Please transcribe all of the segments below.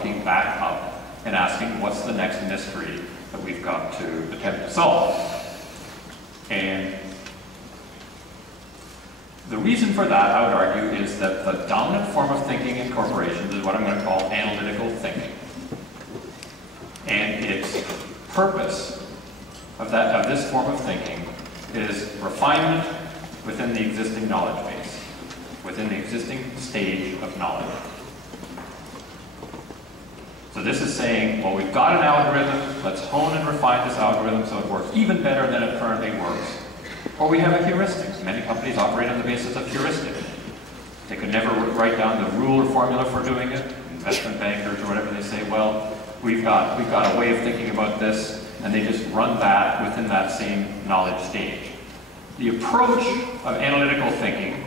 looking back up and asking, what's the next mystery that we've got to attempt to solve? And the reason for that, I would argue, is that the dominant form of thinking in corporations is what I'm going to call analytical thinking. And its purpose of this form of thinking is refinement within the existing knowledge base, within the existing stage of knowledge. So this is saying, well, we've got an algorithm, let's hone and refine this algorithm so it works even better than it currently works. Or we have a heuristic. Many companies operate on the basis of heuristic. They could never write down the rule or formula for doing it. Investment bankers or whatever, they say, well, we've got a way of thinking about this, and they just run that within that same knowledge stage. The approach of analytical thinking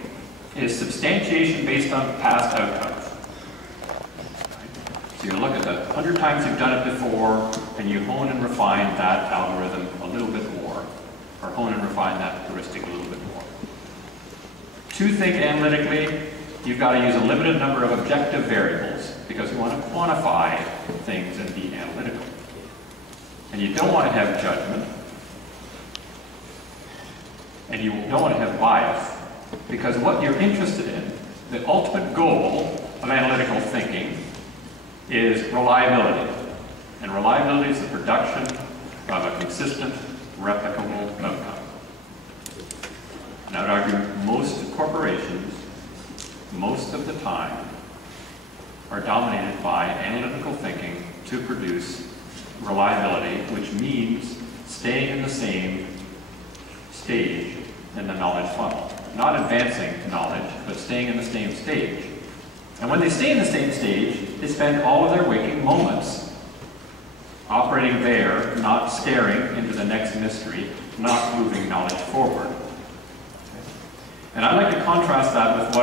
is substantiation based on past outcomes. So you look at the 100 times you've done it before, and you hone and refine that algorithm a little bit more, or hone and refine that heuristic a little bit more. To think analytically, you've got to use a limited number of objective variables because you want to quantify things and be analytical. And you don't want to have judgment, and you don't want to have bias, because what you're interested in, the ultimate goal of analytical thinking, is reliability. And reliability is the production of a consistent, replicable outcome. And I would argue most corporations, most of the time, are dominated by analytical thinking to produce reliability, which means staying in the same stage in the knowledge funnel. Not advancing knowledge, but staying in the same stage. And when they stay in the same stage, they spend all of their waking moments operating there, not staring into the next mystery, not moving knowledge forward. And I'd like to contrast that with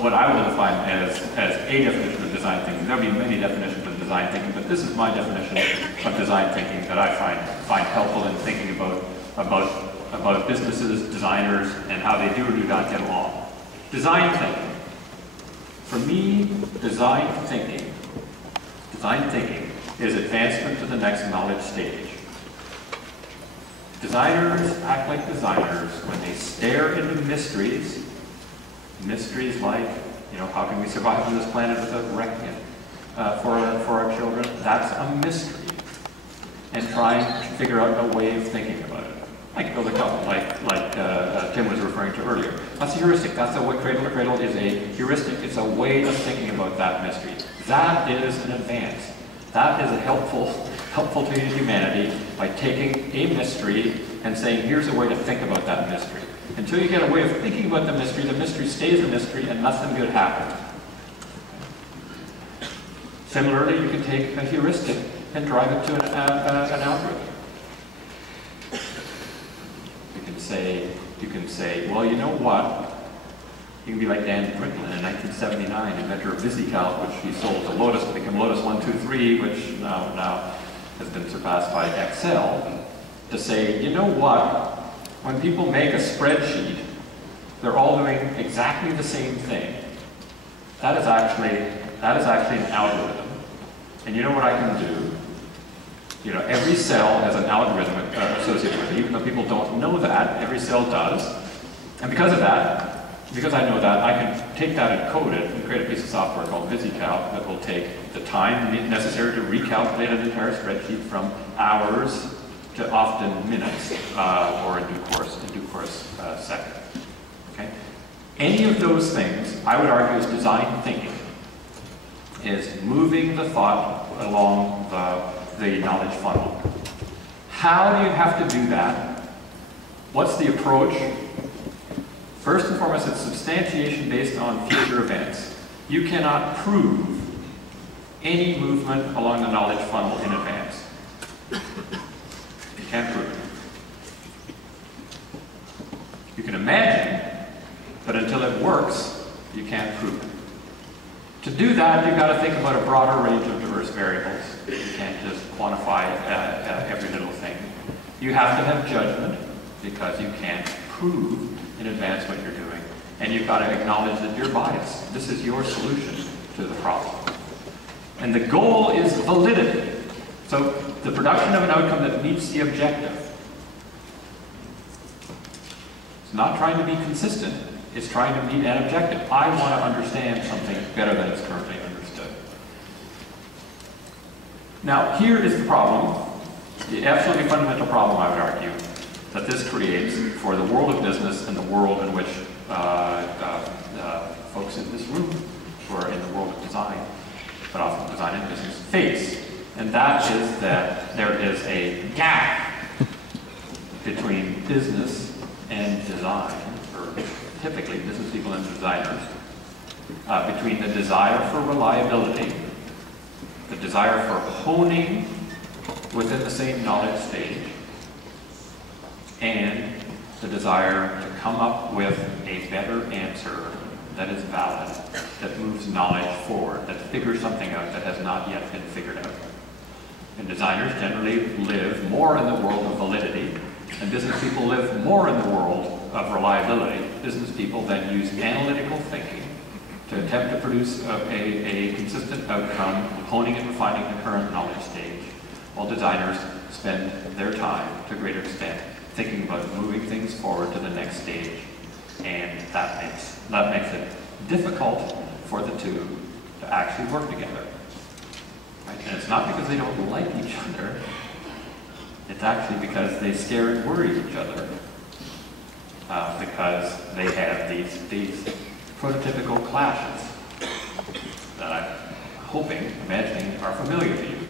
what I will define as a definition of design thinking. There'll be many definitions of design thinking, but this is my definition of design thinking that I find helpful in thinking about businesses, designers, and how they do or do not get along. Design thinking. For me, design thinking is advancement to the next knowledge stage. Designers act like designers when they stare into mysteries like, how can we survive on this planet without wrecking it for our children? That's a mystery. And try and figure out a way of thinking about it. Like build a couple, like Tim was referring to earlier. That's a heuristic. That's a cradle to cradle is a heuristic. It's a way of thinking about that mystery. That is an advance. That is a helpful to humanity by taking a mystery and saying, here's a way to think about that mystery. Until you get a way of thinking about the mystery stays a mystery and nothing good happens. Similarly, you can take a heuristic and drive it to an algorithm. You can say, well, you know what? You can be like Dan Brittlin in 1979, inventor of VisiCalc, which he sold to Lotus to become Lotus 123, which now has been surpassed by Excel, to say, you know what? When people make a spreadsheet, they're all doing exactly the same thing. That is actually an algorithm. And you know what I can do? Every cell has an algorithm associated with it. Even though people don't know that, every cell does. And because of that, because I know that, I can take that and code it and create a piece of software called VisiCalc that will take the time necessary to recalculate an entire spreadsheet from hours to often minutes, or in due course, seconds. Okay? Any of those things, I would argue, is design thinking, is moving the thought along the knowledge funnel. How do you have to do that? What's the approach? First and foremost, it's substantiation based on future events. You cannot prove any movement along the knowledge funnel in advance. You can't prove it. You can imagine, but until it works, you can't prove it. To do that, you've got to think about a broader range of diverse variables. You can't just quantify every little thing. You have to have judgment, because you can't prove in advance what you're doing. And you've got to acknowledge that you're biased. This is your solution to the problem. And the goal is validity. So the production of an outcome that meets the objective. It's not trying to be consistent, it's trying to meet an objective. I want to understand something better than it's currently understood. Now, here is the problem, the absolutely fundamental problem, I would argue, that this creates for the world of business and the world in which folks in this room who are in the world of design, but often design and business, face. And that is that there is a gap between business and design, or typically business people and designers, between the desire for reliability, the desire for honing within the same knowledge stage, and the desire to come up with a better answer that is valid, that moves knowledge forward, that figures something out that has not yet been figured out. And designers generally live more in the world of validity, and business people live more in the world of reliability. Business people then use analytical thinking to attempt to produce a consistent outcome, honing and refining the current knowledge stage, while designers spend their time, to a greater extent, thinking about moving things forward to the next stage. And that makes it difficult for the two to actually work together. Right? And it's not because they don't like each other, it's actually because they scare and worry each other. Because they have these prototypical clashes that I'm imagining are familiar to you.